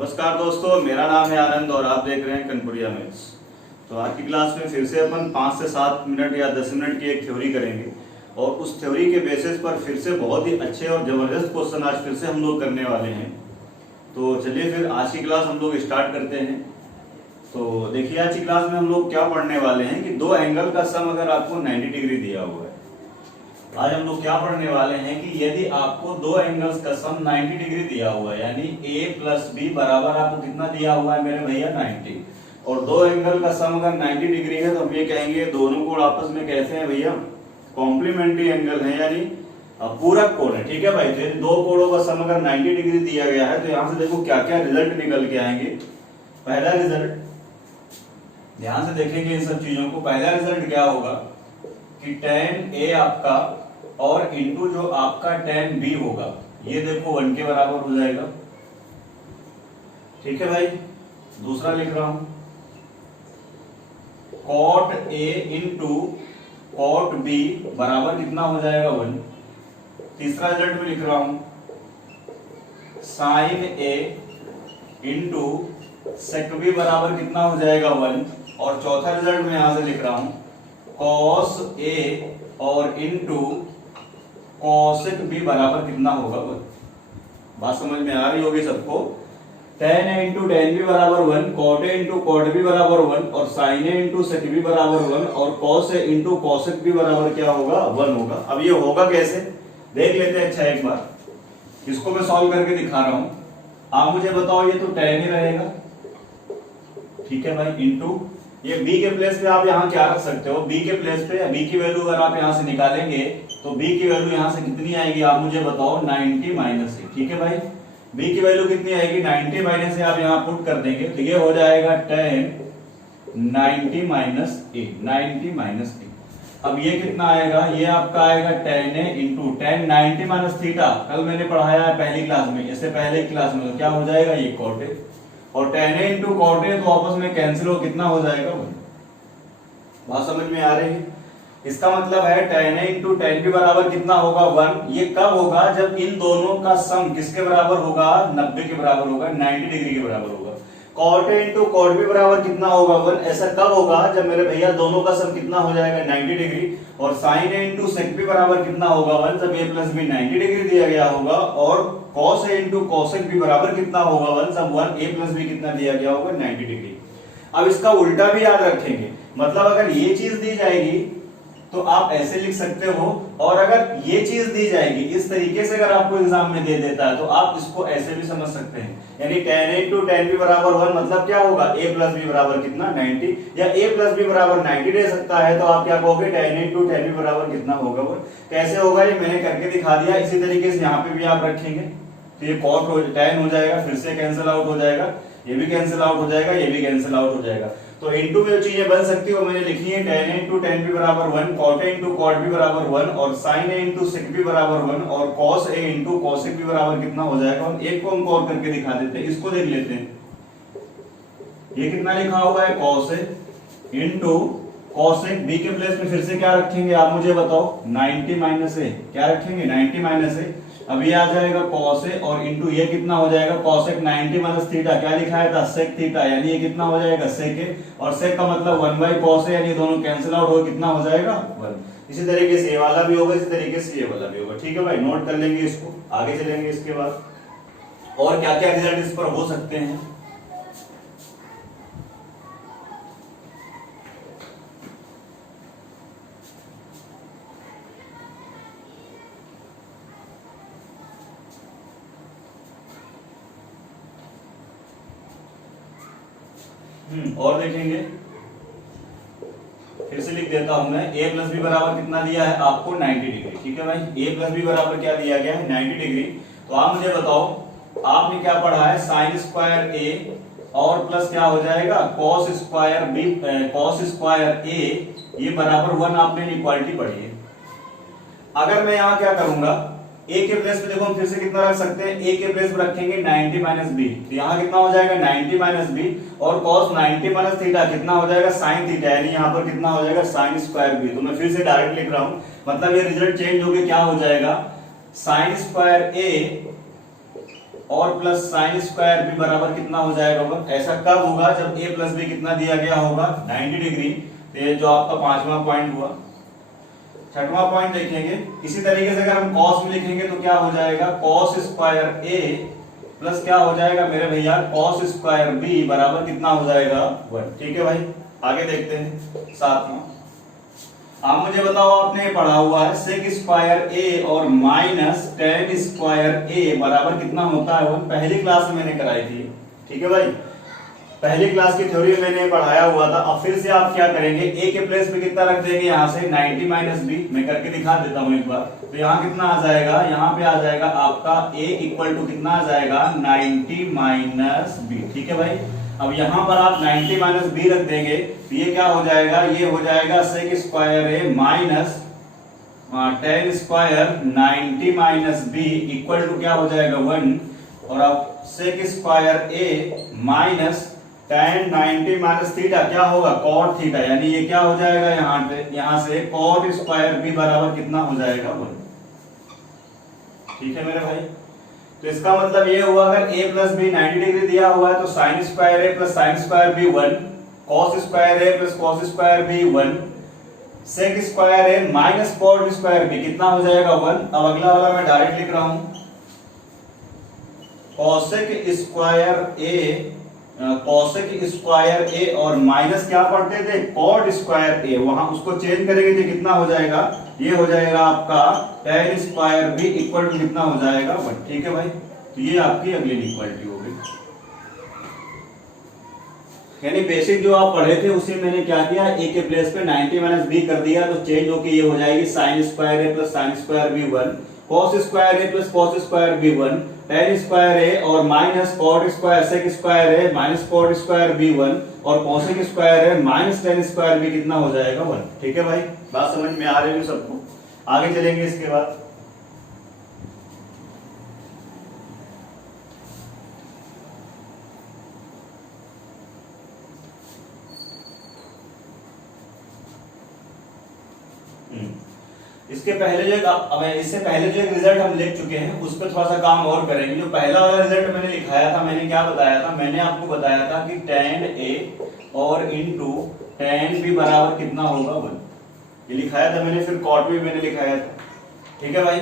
नमस्कार दोस्तों, मेरा नाम है आनंद और आप देख रहे हैं कनपुरिया मैथ्स। तो आज की क्लास में फिर से अपन 5 से 7 मिनट या 10 मिनट की एक थ्योरी करेंगे और उस थ्योरी के बेसिस पर फिर से बहुत ही अच्छे और ज़बरदस्त क्वेश्चन आज फिर से हम लोग करने वाले हैं। तो चलिए फिर आज की क्लास हम लोग स्टार्ट करते हैं। तो देखिए, आज की क्लास में हम लोग क्या पढ़ने वाले हैं कि दो एंगल का सम अगर आपको 90 डिग्री दिया हुआ है। आज हम लोग क्या पढ़ने वाले हैं कि यदि आपको दो एंगल्स का सम 90 डिग्री दिया हुआ है, यानी a प्लस बी बराबर आपको कितना दिया हुआ है मेरे भैया 90, और दो एंगल का सम अगर 90 डिग्री है तो हम ये कहेंगे दोनों कोण आपस में कैसे हैं भैया, कॉम्प्लीमेंट्री एंगल है, यानी पूरक कोण है। ठीक है भाई। तो दो कोणों का सम अगर 90 डिग्री दिया गया है तो यहाँ से देखो क्या क्या रिजल्ट निकल के आएंगे। पहला रिजल्ट, ध्यान से देखेंगे इन सब चीजों को। पहला रिजल्ट क्या होगा कि tan A आपका और इंटू जो आपका tan B होगा, ये देखो 1 के बराबर हो जाएगा। ठीक है भाई। दूसरा लिख रहा हूं, cot A into cot B बराबर कितना हो जाएगा 1। तीसरा रिजल्ट में लिख रहा हूं, sin A into sec B बराबर कितना हो जाएगा 1। और चौथा रिजल्ट में यहां से लिख रहा हूं, cos A और इंटू cosec B बराबर कितना होगा 1। बात समझ में आ रही होगी सबको। tan A into tan B बराबर 1, cot A into cot B बराबर 1 और sin A into sec B बराबर 1 और cos A into cosec B बराबर क्या होगा 1 होगा। अब ये होगा कैसे देख लेते हैं। अच्छा, एक बार इसको मैं सॉल्व करके दिखा रहा हूं। आप मुझे बताओ, ये तो tan ही रहेगा। ठीक है भाई। इंटू ये b के प्लेस पे आप यहाँ क्या रख सकते हो, b के प्लेस पे b की वैल्यू अगर आप यहाँ से निकालेंगे तो b की वैल्यू यहाँ से कितनी आएगी आप मुझे बताओ, 90 माइनस ए। ठीक है भाई। b की वैल्यू कितनी आएगी 90 माइनस ए, आप यहाँ पुट कर देंगे तो ये हो जाएगा tan 90 माइनस ए, 90 माइनस ए। अब ये कितना आएगा, ये आपका आएगा tan a into tan 90 minus theta. कल मैंने पढ़ाया है पहली क्लास में, इससे पहले क्लास में, तो क्या हो जाएगा ये cot a और tan a into cot a तो आपस में कैंसिल हो, कितना हो जाएगा 1। बात समझ में आ रही है। इसका मतलब है tan a into tan b बराबर कितना होगा 1। ये कब होगा, जब इन दोनों का सम किसके बराबर होगा, 90 के बराबर होगा, 90 डिग्री के बराबर होगा। cot a into cot b बराबर कितना होगा 1। ऐसा कब होगा, जब मेरे भैया दोनों का सम कितना हो जाएगा 90 डिग्री। और sin a into sec b बराबर कितना होगा 1, जब a प्लस b 90 डिग्री दिया गया होगा। और cos a into cosec b बराबर कितना होगा 1, जब 1 a प्लस b कितना दिया गया होगा 90 डिग्री। अब इसका उल्टा भी याद रखेंगे, मतलब अगर ये चीज दी जाएगी तो आप ऐसे लिख सकते हो, और अगर ये चीज दी जाएगी इस तरीके से अगर आपको एग्जाम में दे देता है तो आप इसको ऐसे भी समझ सकते हैं। यानी tan a into tan b बराबर 1 मतलब क्या होगा, a प्लस b बराबर कितना 90, या a प्लस b बराबर 90 दे सकता है तो आप क्या कहोगे tan a into tan b बराबर कितना होगा 1। कैसे होगा ये मैंने करके दिखा दिया। इसी तरीके से यहाँ पे भी आप रखेंगे तो ये cot हो tan हो जाएगा, फिर से कैंसिल आउट हो जाएगा, ये भी कैंसिल आउट हो जाएगा, ये भी कैंसिल आउट हो जाएगा। तो इनटू में जो चीजें बन सकती है वो मैंने लिखी है, tan a into tan b बराबर 1, cot a into cot b बराबर 1 और sin a into sec b बराबर 1 और cos a into cosec b बराबर कितना हो जाएगा। और एक को हम और करके दिखा देते हैं, इसको देख लेते हैं। ये कितना लिखा हुआ है, cos a into cosec b के प्लेस में फिर से क्या रखेंगे आप मुझे बताओ, 90 माइनस a। क्या रखेंगे 90 माइनस a। अब ये आ जाएगा cos a और इंटू ये कितना हो जाएगा cosec 90 माइनस थीटा। क्या लिखाया था sec थीटा, यानी ये कितना हो जाएगा sec a, और sec का मतलब 1 बाई cos a, यानी दोनों कैंसिल आउट हो, कितना हो जाएगा 1। इसी तरीके से ये वाला भी होगा, इसी तरीके से ये वाला भी होगा। ठीक है भाई, नोट कर लेंगे इसको, आगे चलेंगे इसके बाद और क्या क्या रिजल्ट इस पर हो सकते हैं। और देखेंगे, फिर से लिख देता हूं मैं, a प्लस बी बराबर कितना दिया है आपको 90 डिग्री। ठीक है भाई, a प्लस बी बराबर क्या दिया गया है 90 डिग्री। तो आप मुझे बताओ, आपने क्या पढ़ा है, साइन स्क्वायर a और प्लस क्या हो जाएगा cos square b, cos square a, ये बराबर 1 आपने इक्वालिटी पढ़ी है। अगर मैं यहाँ क्या करूंगा, a के प्लेस पे देखो हम फिर से कितना रख सकते हैं, a के प्लेस पे रखेंगे 90 माइनस बी, तो यहाँ कितना हो जाएगा 90 माइनस बी और cos 90 माइनस थीटा कितना हो जाएगा sin थीटा, यानी यहाँ पर कितना हो जाएगा sin स्क्वायर बी। तो मैं फिर से डायरेक्ट लिख रहा हूँ, मतलब ये रिजल्ट चेंज होके क्या हो जाएगा, sin स्क्वायर a और प्लस साइन स्क्वायर बी बराबर कितना हो जाएगा 1। ऐसा कब होगा? जब ए प्लस बी कितना दिया गया होगा 90 डिग्री। तो ये जो आपका 5वां पॉइंट हुआ। 6वां पॉइंट देखेंगे, इसी तरीके से अगर हम कॉस में लिखेंगे तो क्या हो जाएगा, कॉस स्क्वायर ए प्लस क्या हो जाएगा मेरे भैया, कॉस स्क्वायर बी बराबर कितना हो जाएगा 1। ठीक है भाई, आगे देखते हैं 7वां। आप मुझे बताओ, आपने पढ़ा हुआ है सेक स्क्वायर ए और माइनस टेन स्क्वायर ए बराबर कितना होता है 1। पहली क्लास में मैंने कराई थी। ठीक है भाई, पहली क्लास की थ्योरी में मैंने पढ़ाया हुआ था। अब फिर से आप क्या करेंगे, ए के प्लेस पे कितना रख देंगे, यहाँ से 90 माइनस बी। मैं करके दिखा देता हूँ एक बार। तो यहाँ कितना आ जाएगा, यहाँ पे आ जाएगा आपका a इक्वल टू कितना आ जाएगा 90 माइनस बी। ठीक है भाई, अब यहाँ पर आप 90 माइनस बी रख देंगे तो ये क्या हो जाएगा, ये हो जाएगा sec square A minus 10 square 90 minus B equal to क्या हो जाएगा 1। और अब sec square A minus tan 90 minus theta क्या होगा cot थीटा, यानी ये क्या हो जाएगा यहाँ से cot स्क्वायर बी बराबर कितना हो जाएगा 1। ठीक है मेरे भाई, तो इसका मतलब ये हुआ अगर a प्लस बी 90 डिग्री दिया हुआ है तो sine square A plus sine square B 1, cos square A plus cos square B 1, sec square A minus cot square B कितना हो जाएगा 1। अब अगला वाला मैं डायरेक्ट लिख रहा हूं, cosec square A, cosec square A और माइनस क्या पढ़ते थे कॉट स्क्वायर ए, वहां उसको चेंज करेंगे तो कितना हो जाएगा, ये हो जाएगा आपका tan square B equal to कितना हो जाएगा 1। ठीक है भाई, तो ये आपकी अगली इक्वालिटी हो गई। यानी बेसिक जो आप पढ़े थे उसी मैंने क्या किया, ए के प्लेस पे 90 माइनस बी कर दिया तो चेंज होकर ये हो जाएगी sine square A plus sine square B 1, cos square A plus cos square B 1, tan square A और minus cot square sec square A minus cot square B 1 और cosec square A minus tan square B कितना हो जाएगा 1। ठीक है भाई, बात समझ में आ रही है सबको? आगे चलेंगे इसके बाद। इसके पहले जो इससे पहले जो एक रिजल्ट हम लिख चुके हैं उस पर थोड़ा सा काम और करेंगे। जो पहला वाला रिजल्ट मैंने लिखाया था, मैंने क्या बताया था, मैंने आपको बताया था कि tan a और इनटू tan b बराबर कितना होगा 1। ये लिखाया था मैंने, फिर cot भी मैंने लिखाया था। ठीक है भाई,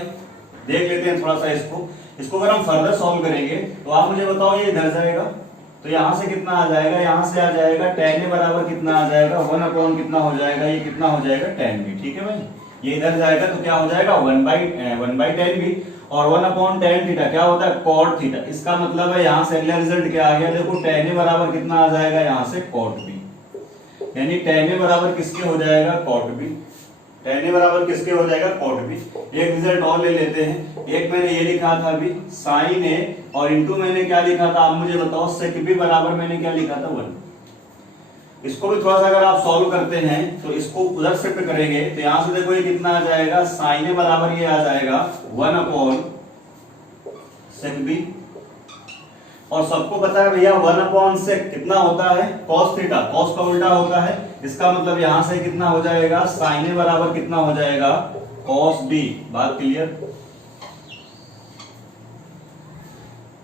देख लेते हैं थोड़ा सा इसको अगर हम फर्दर सॉल्व करेंगे तो आप मुझे बताओ ये इधर जाएगा तो यहां से कितना आ जाएगा, यहां से आ जाएगा tan a बराबर कितना आ जाएगा 1 अपॉन कितना हो जाएगा, ये कितना हो जाएगा tan b। ठीक है भाई, ये इधर जाएगा तो क्या हो जाएगा 1 बाई tan b और 1 अपॉन tan थीटा क्या होता है cot थीटा। इसका मतलब है यहाँ से अगला रिजल्ट क्या आ गया, देखो tan a बराबर कितना आ जाएगा यहाँ से cot b, यानी tan a बराबर किसके हो जाएगा cot b, tan a बराबर किसके हो जाएगा cot b। एक रिजल्ट और ले लेते हैं, एक मैंने ये लिखा था अभी sin a और इनटू मैंने क्या लिखा था आप मुझे बताओ sec b बराबर मैंने क्या लिखा था 1। इसको भी थोड़ा सा अगर आप सॉल्व करते हैं तो इसको उधर शिफ्ट करेंगे तो यहां से देखो ये कितना आ जाएगा, साइन ए बराबर ये आ जाएगा 1 अपॉन सेक बी और सबको पता है भैया 1 अपॉन सेक कितना होता है cos थीटा, cos का उल्टा होता है। इसका मतलब यहां से कितना हो जाएगा, साइन ए बराबर कितना हो जाएगा cos b। बात क्लियर?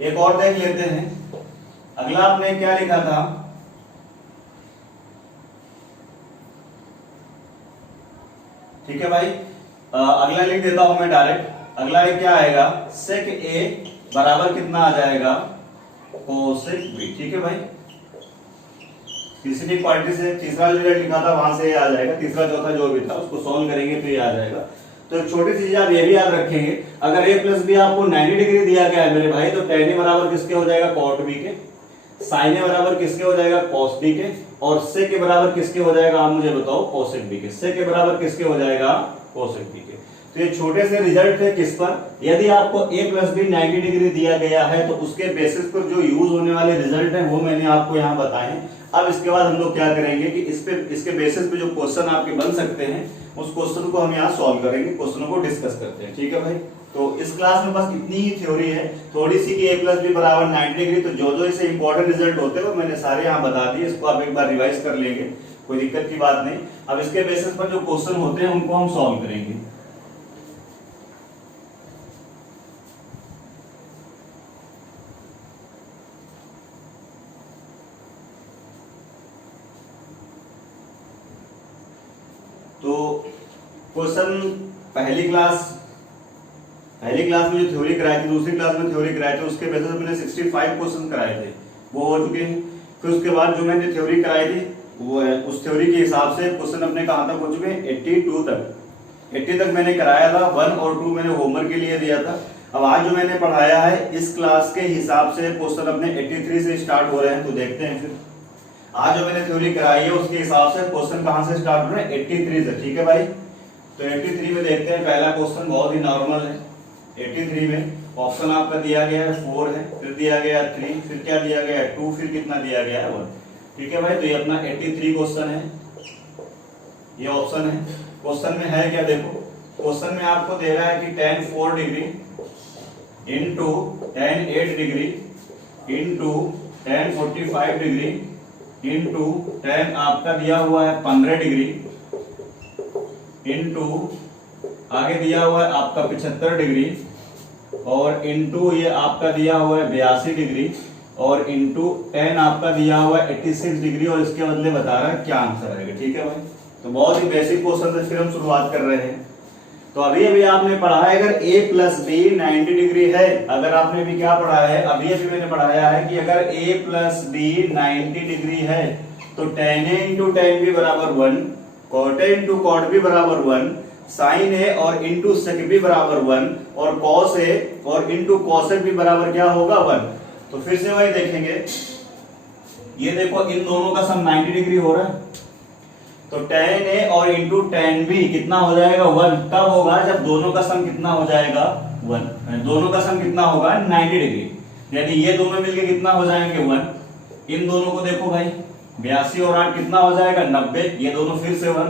एक और देख लेते हैं, अगला आपने क्या लिखा था, ठीक है भाई, अगला लिख देता हूं मैं डायरेक्ट। अगला एक क्या आएगा, सेक ए बराबर कितना आ जाएगा कोसेक बी। ठीक है भाई, तीसरी क्वांटिटी से तीसरा रिजल्ट लिखा था वहां से ये आ जाएगा, तीसरा चौथा जो भी था उसको सॉल्व करेंगे तो ये आ जाएगा। तो एक छोटी सी चीज आप ये भी याद रखेंगे, अगर a प्लस बी आपको 90 डिग्री दिया गया है मेरे भाई तो tan a बराबर किसके हो जाएगा cot b के, sin a बराबर किसके हो जाएगा cos b के और sec के बराबर किसके हो जाएगा आप मुझे बताओ cosec b के, sec के बराबर किसके हो जाएगा cosec b के। तो ये छोटे से रिजल्ट है किस पर, यदि आपको a प्लस बी 90 डिग्री दिया गया है तो उसके बेसिस पर जो यूज होने वाले रिजल्ट हैं वो मैंने आपको यहाँ बताए हैं। अब इसके बाद हम लोग क्या करेंगे कि इसके बेसिस पे जो क्वेश्चन आपके बन सकते हैं उस क्वेश्चन को हम यहाँ सॉल्व करेंगे, क्वेश्चनों को डिस्कस करते हैं। ठीक है भाई, तो इस क्लास में बस इतनी ही थ्योरी है, थोड़ी सी कि a प्लस बी बराबर 90 डिग्री, तो जो जो इसे इंपॉर्टेंट रिजल्ट होते हैं वो मैंने सारे यहाँ बता दिए, इसको आप एक बार रिवाइज कर लेंगे, कोई दिक्कत की बात नहीं। अब इसके बेसिस पर जो क्वेश्चन होते हैं उनको हम सॉल्व करेंगे। तो क्वेश्चन पहली क्लास में जो थ्योरी कराई थी, दूसरी क्लास में थ्योरी कराई थी, उसके बेसिस पे मैंने 65 क्वेश्चन कराए थे, वो हो चुके हैं। फिर उसके बाद जो मैंने थ्योरी कराई थी वो है, उस थ्योरी के हिसाब से क्वेश्चन अपने कहाँ तक हो चुके हैं, 82 तक। 80 तक मैंने कराया था, 1 और 2 मैंने होमवर्क के लिए दिया था। अब आज जो मैंने पढ़ाया है इस क्लास के हिसाब से क्वेश्चन अपने 83 से स्टार्ट हो रहे हैं। तो देखते हैं फिर आज जो मैंने थ्योरी कराई है उसके हिसाब से क्वेश्चन कहाँ से स्टार्ट हो रहे हैं, 83 से। ठीक है भाई, तो 83 में देखते हैं। पहला क्वेश्चन बहुत ही नॉर्मल है। 83 में ऑप्शन आपका दिया गया है 4 है, फिर दिया गया 3, फिर क्या दिया गया है 2, फिर कितना दिया गया है 1। ठीक है भाई, तो ये अपना 83 क्वेश्चन है, ये ऑप्शन है। क्वेश्चन में है क्या, देखो क्वेश्चन में आपको दे रहा है कि tan 4 degree into tan 8 degree into tan 45 degree into tan आपका दिया हुआ है 15 डिग्री इंटू आगे दिया हुआ है आपका 75 डिग्री और इंटू ये आपका दिया हुआ है 82 डिग्री और इंटू tan आपका दिया हुआ है 86 डिग्री और इसके बदले बता रहा है क्या आंसर आएगा। ठीक है भाई, तो बहुत ही बेसिक क्वेश्चन से फिर हम शुरुआत कर रहे हैं। तो अभी अभी आपने पढ़ा है अगर a प्लस बी 90 डिग्री है, अगर आपने अभी क्या पढ़ा है, अभी अभी मैंने पढ़ाया है कि अगर a प्लस बी 90 डिग्री है तो tan a into tan b बराबर 1, cot a into cot b बराबर 1, sin a और इंटू sec b बराबर 1 और cos a और इंटू cos b बराबर क्या होगा 1। तो फिर से वही देखेंगे, ये देखो इन दोनों का सम 90 डिग्री हो रहा है, तो tan a और इंटू tan b कितना हो जाएगा 1। कब होगा, जब दोनों का सम कितना हो जाएगा 1, दोनों का सम कितना होगा 90 डिग्री, यानी ये दोनों मिलके कितना हो जाएंगे 1। इन दोनों को देखो भाई 82 और 8 कितना हो जाएगा 90, ये दोनों फिर से 1।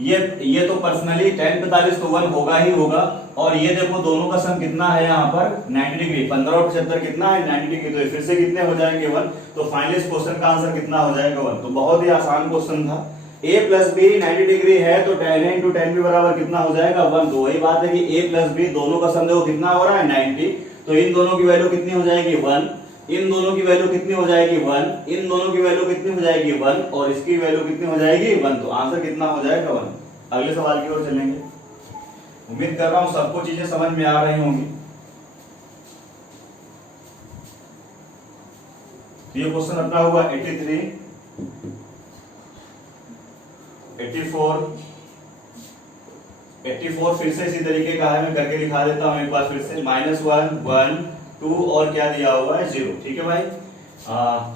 ये तो पर्सनली tan 45 तो 1 होगा ही होगा, और ये देखो दोनों का सम कितना है यहाँ पर 90 डिग्री, 15 और 75 कितना है 90 डिग्री, तो फिर से कितने हो जाएंगे 1। तो फाइनली इस क्वेश्चन का आंसर कितना हो जाएगा 1। तो बहुत ही आसान क्वेश्चन था। a प्लस बी 90 डिग्री है तो tan a into tan b बराबर कितना हो जाएगा 1। तो वही बात है कि a प्लस बी दोनों का सम देखो कितना हो रहा है 90, तो इन दोनों की वैल्यू कितनी हो जाएगी 1, इन दोनों की वैल्यू कितनी हो जाएगी 1, इन दोनों की वैल्यू कितनी हो जाएगी 1 और इसकी वैल्यू कितनी हो जाएगी 1। तो आंसर कितना हो जाएगा 1। अगले सवाल की ओर चलेंगे। उम्मीद कर रहा हूं सबको चीजें समझ में आ रही होंगी। ये क्वेश्चन अपना हुआ 83, 84, 84 फिर से इसी तरीके का है, मैं करके दिखा देता हूं एक बार फिर से। -1, 1, 2 और क्या दिया हुआ है 0। ठीक है भाई,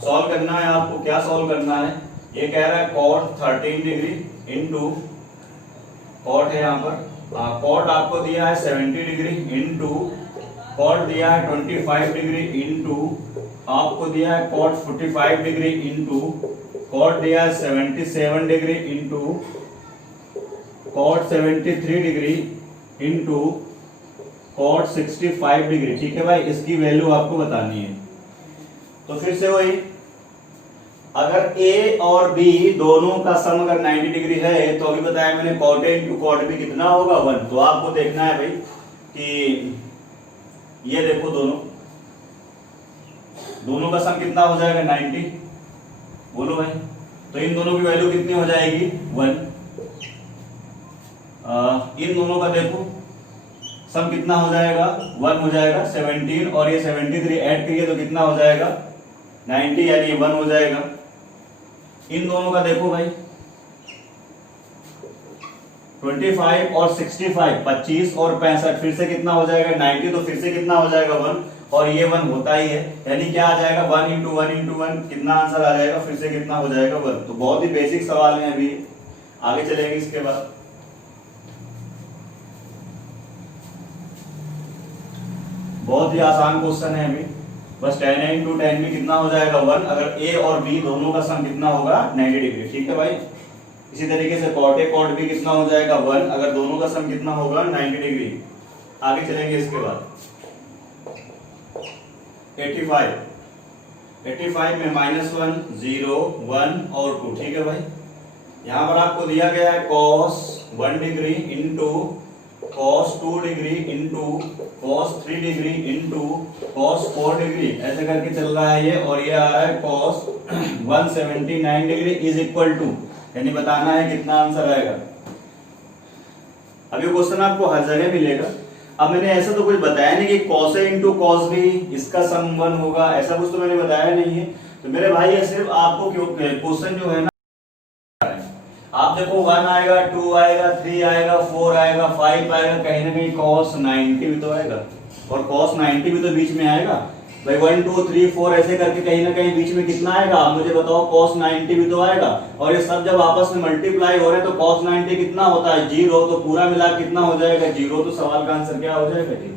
सॉल्व करना है आपको। क्या सॉल्व करना है, ये कह रहा है cot 13 डिग्री इंटू cot है यहाँ पर, cot आपको दिया है 70 डिग्री इंटू cot दिया है 25 डिग्री इंटू आपको दिया है cot 45 डिग्री इंटू cot दिया है 77 degree into cot 73 degree into cot 65 degree. ठीक है भाई, इसकी वैल्यू आपको बतानी है। तो फिर से वही, अगर a और b दोनों का सम अगर 90 डिग्री है तो अभी बताया मैंने cot a into cot b कितना होगा 1। तो आपको देखना है भाई कि ये देखो दोनों का सम कितना हो जाएगा 90, बोलो भाई। तो इन दोनों की वैल्यू कितनी हो जाएगी 1। इन दोनों का देखो सम कितना हो जाएगा 1 हो जाएगा, 17 और ये 73 ऐड करिए तो कितना हो जाएगा 90, यानी 1 हो जाएगा। इन दोनों का देखो भाई 25 और 65, 25 और 65 फिर से कितना हो जाएगा 90, तो फिर से कितना हो जाएगा 1 और ये 1 होता ही है, यानी क्या आ जाएगा 1 इंटू 1 इंटू 1 कितना आंसर आ जाएगा, फिर से कितना हो जाएगा 1। तो बहुत ही बेसिक सवाल है, अभी आगे चलेंगे इसके बाद। बहुत ही आसान क्वेश्चन है अभी, बस tan a into tan b कितना हो जाएगा 1, अगर a और b दोनों का सम कितना होगा 90 डिग्री। ठीक है भाई, इसी तरीके से cot a cot b कितना हो जाएगा 1, अगर दोनों का सम कितना होगा 90 डिग्री। आगे चलेंगे इसके बाद 85 में -1, 0, 1 और 2। ठीक है भाई, यहाँ पर आपको दिया गया है cos 1 degree into cos 2 degree into cos 3 degree into cos 4 degree, ऐसे करके चल रहा है ये, और ये आ रहा है cos 179 degree is equal to, यानी बताना है कितना आंसर आएगा। अब ये क्वेश्चन आपको हर जगह मिलेगा। अब मैंने ऐसा तो कुछ बताया नहीं कि cos A into cos B इसका सम 1 होगा, ऐसा कुछ तो मैंने बताया नहीं है। तो मेरे भाई ये सिर्फ आपको क्वेश्चन जो है ना, आप देखो 1 आएगा, 2 आएगा, 3 आएगा, 4 आएगा, 5 आएगा, कहीं ना कहीं cos 90 भी तो आएगा, और cos 90 भी तो बीच में आएगा भाई। 1 2 3 4 ऐसे करके कहीं ना कहीं बीच में कितना आएगा, आप मुझे बताओ। cos 90 भी तो आएगा, और ये सब जब आपस में मल्टीप्लाई हो रहे हैं तो cos 90 कितना होता है 0, तो पूरा मिला कितना हो जाएगा 0, तो सवाल का आंसर क्या हो जाएगा 0।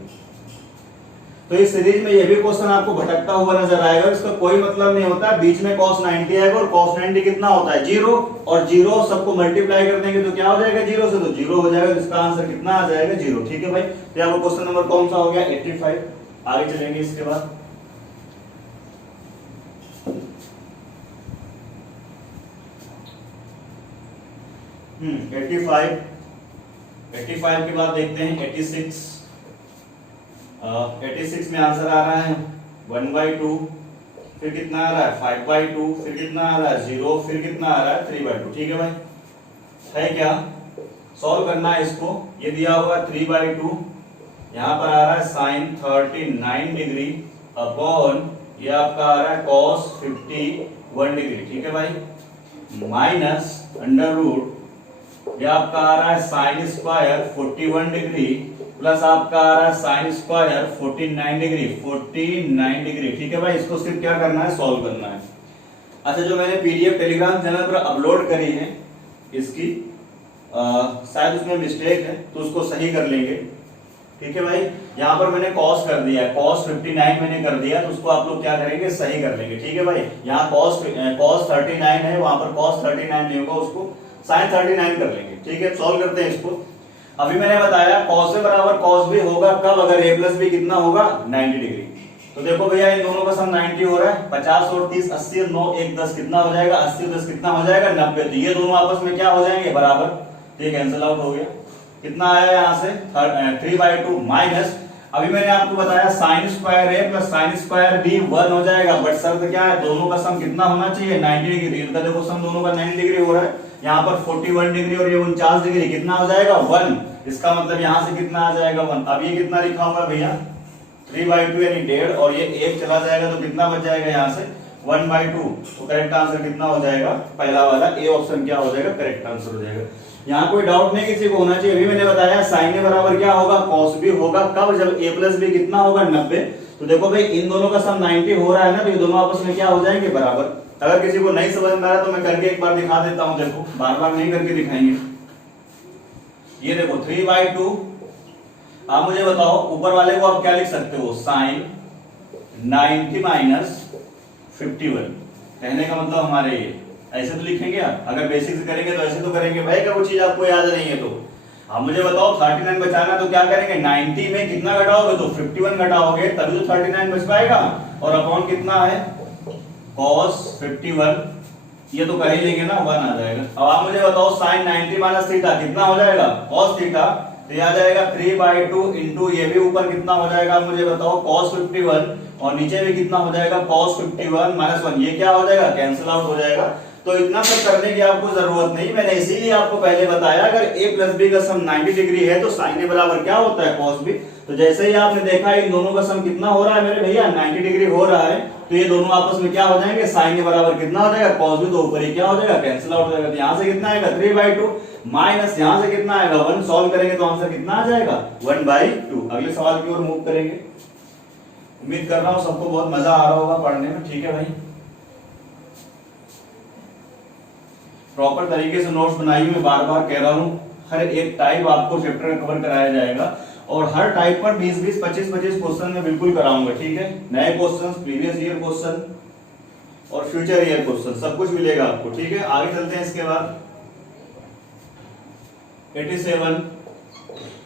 तो इस सीरीज में ये भी क्वेश्चन आपको भटकता हुआ नजर आएगा, इसका कोई मतलब नहीं होता। बीच में cos 90 आएगा, और cos 90 कितना होता है 0, और 0 सबको मल्टीप्लाई कर देंगे तो क्या हो जाएगा 0 से, तो 0 हो जाएगा। इसका आंसर कितना आ जाएगा 0। ठीक है भाई, तो यहाँ पर क्वेश्चन नंबर कौन सा हो गया 85। आगे चलेंगे इसके बाद। 85 के बाद देखते हैं 86। 86 में आंसर आ रहा है 1/2, फिर कितना आ रहा है 5/2, फिर कितना आ रहा है 0, फिर कितना आ रहा है 3/2। ठीक है भाई, है क्या? सॉल्व करना है इसको। ये दिया हुआ 3/2, यहाँ पर आ रहा है sin 39 डिग्री अपॉन ये आपका आ रहा है cos 51 डिग्री। ठीक है भाई, माइनस अंडर रूट ये आपका आ रहा है साइन स्क्वायर 41 डिग्री प्लस आपका आ रहा है साइन स्क्वायर 49 डिग्री। ठीक है भाई, इसको सिर्फ क्या करना है, सॉल्व करना है। अच्छा, जो मैंने पीडीएफ टेलीग्राम चैनल पर अपलोड करी है इसकी शायद उसमें मिस्टेक है, तो उसको सही कर लेंगे। ठीक है भाई, यहाँ पर मैंने cos कर दिया है, cos 59 मैंने कर दिया, तो उसको आप लोग क्या करेंगे, सही कर लेंगे। ठीक है भाई, यहाँ cos 39 है, वहां पर cos 39 नहीं होगा, उसको sin 39 कर लेंगे। ठीक है, सॉल्व करते हैं इसको। अभी मैंने बताया cos A बराबर cos B होगा कब, अगर A प्लस B कितना होगा 90 डिग्री। तो देखो भैया, इन दोनों का सम 90 हो रहा है, 50 और 30 80 और 9 1 10 कितना हो जाएगा, 80 और 10 कितना हो जाएगा 90। तो ये दोनों आपस में क्या हो जाएंगे, बराबर। तो ये कैंसिल आउट हो गया। कितना आया यहाँ से 3/2 माइनस, अभी मैंने आपको बताया sine square A plus sine square B 1 हो जाएगा, बट शर्त क्या है, दोनों का सम कितना होना चाहिए 90 डिग्री। इनका देखो सम दोनों का 90 डिग्री हो रहा है, यहाँ पर 41 डिग्री और ये 49 डिग्री, कितना हो जाएगा 1। इसका मतलब यहाँ से कितना आ जाएगा 1। अब ये कितना लिखा हुआ है भैया 3/2 यानी 1.5, और ये 1 चला जाएगा तो कितना बच जाएगा यहाँ से 1/2। तो करेक्ट आंसर कितना हो जाएगा, पहला वाला ए ऑप्शन क्या हो जाएगा, करेक्ट आंसर हो जाएगा। यहाँ कोई डाउट नहीं किसी को होना चाहिए। अभी मैंने बताया साइन ए बराबर क्या होगा, cos B होगा कब, जब A प्लस B कितना होगा 90। तो देखो भाई, इन दोनों का सम 90 हो रहा है ना, तो ये दोनों आपस में क्या हो जाएंगे, बराबर। अगर किसी को नहीं समझ में आ रहा तो मैं करके एक बार दिखा देता हूं, देखो बार बार नहीं करके दिखाएंगे। ये देखो 3/2, आप मुझे बताओ ऊपर वाले को आप क्या लिख सकते हो, साइन 90 माइनस 51। कहने का मतलब हमारे ये ऐसे तो लिखेंगे आप, अगर बेसिक से करेंगे तो ऐसे तो करेंगे भाई। अगर वो चीज आपको याद नहीं है तो आप मुझे बताओ 39 बचाना, तो क्या करेंगे 90 में कितना घटाओगे, तो 51 घटाओगे, तभी तो 39 बच पाएगा। और अपॉन कितना है cos 51, ये तो कर ही लेंगे ना, 1 आ जाएगा। अब आप मुझे बताओ साइन 90 माइनस थीटा कितना हो जाएगा, cos थीटा, तो ये आ जाएगा 3/2 इंटू ये भी ऊपर कितना हो जाएगा, आप मुझे बताओ cos 51, और नीचे भी कितना हो जाएगा cos 51 माइनस 1। ये क्या हो जाएगा, कैंसिल आउट हो जाएगा। तो इतना सब करने की आपको जरूरत नहीं, मैंने इसीलिए आपको पहले बताया अगर A प्लस B का सम 90 डिग्री है तो sin A बराबर क्या होता है cos B। तो जैसे ही आपने देखा इन दोनों का सम कितना हो रहा है मेरे भैया 90 डिग्री हो रहा है, तो ये दोनों आपस में क्या हो जाएंगे, sin A बराबर कितना हो जाएगा cos B, तो ऊपर ही क्या हो जाएगा, कैंसिल आउट हो जाएगा। तो यहाँ से कितना आएगा 3/2 माइनस यहाँ से कितना आएगा 1। सॉल्व करेंगे तो आंसर कितना आ जाएगा 1/2। अगले सवाल की ओर मूव करेंगे। उम्मीद कर रहा हूँ सबको बहुत मजा आ रहा होगा पढ़ने में। ठीक है भाई, प्रॉपर तरीके से नोट्स बनाइए, मैं बार बार कह रहा हूँ। हर एक टाइप आपको चैप्टर में कवर कराया जाएगा, और हर टाइप पर 20-20 25-25 क्वेश्चन मैं बिल्कुल कराऊंगा। ठीक है, नए क्वेश्चन, प्रीवियस ईयर क्वेश्चन और फ्यूचर ईयर क्वेश्चन सब कुछ मिलेगा आपको। ठीक है, आगे चलते हैं। इसके बाद 87,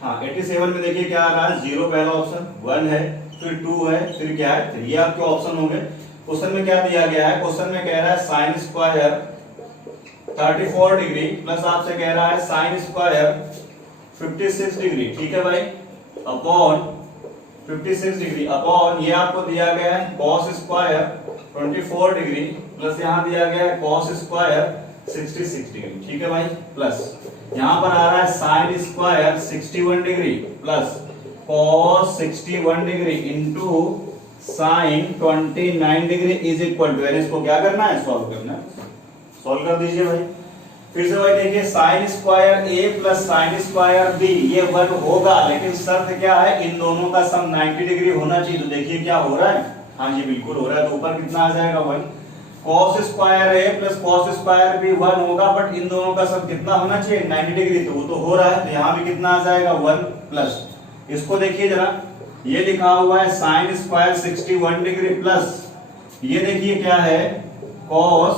हाँ 87 में देखिए क्या आ रहा है, 0 पहला ऑप्शन, 1 है, फिर 2 है, फिर क्या है 3। ये आपके ऑप्शन होंगे। क्वेश्चन में क्या दिया गया है, क्वेश्चन में कह रहा है साइन स्क्वायर 34 डिग्री प्लस आपसे कह रहा है साइन स्क्वायर 56 डिग्री। ठीक है भाई, अपॉन 56 डिग्री अपॉन ये आपको दिया गया है cos स्क्वायर 24 डिग्री प्लस यहाँ दिया गया है cos स्क्वायर 66 डिग्री, ठीक है भाई, प्लस यहां पर आ रहा है sine square 61 degree plus cos 61 degree into sine 29 degree is equal to, इसको क्या करना है, सॉल्व करना है। सॉल्व कर दीजिए भाई। फिर से भाई देखिए sign square A plus sine square B ये 1 होगा, लेकिन शर्त क्या है, इन दोनों का सम 90 डिग्री होना चाहिए। तो देखिए क्या हो रहा है, हाँ जी बिल्कुल हो रहा है। तो ऊपर कितना आ जाएगा 1, cos square A plus cos square B 1 होगा, बट इन दोनों का सम कितना होना चाहिए 90 डिग्री, तो वो तो हो रहा है। तो यहाँ भी कितना आ जाएगा 1 प्लस, इसको देखिए जरा, ये लिखा हुआ है साइन स्क्वायर 61 डिग्री प्लस ये देखिए क्या है cos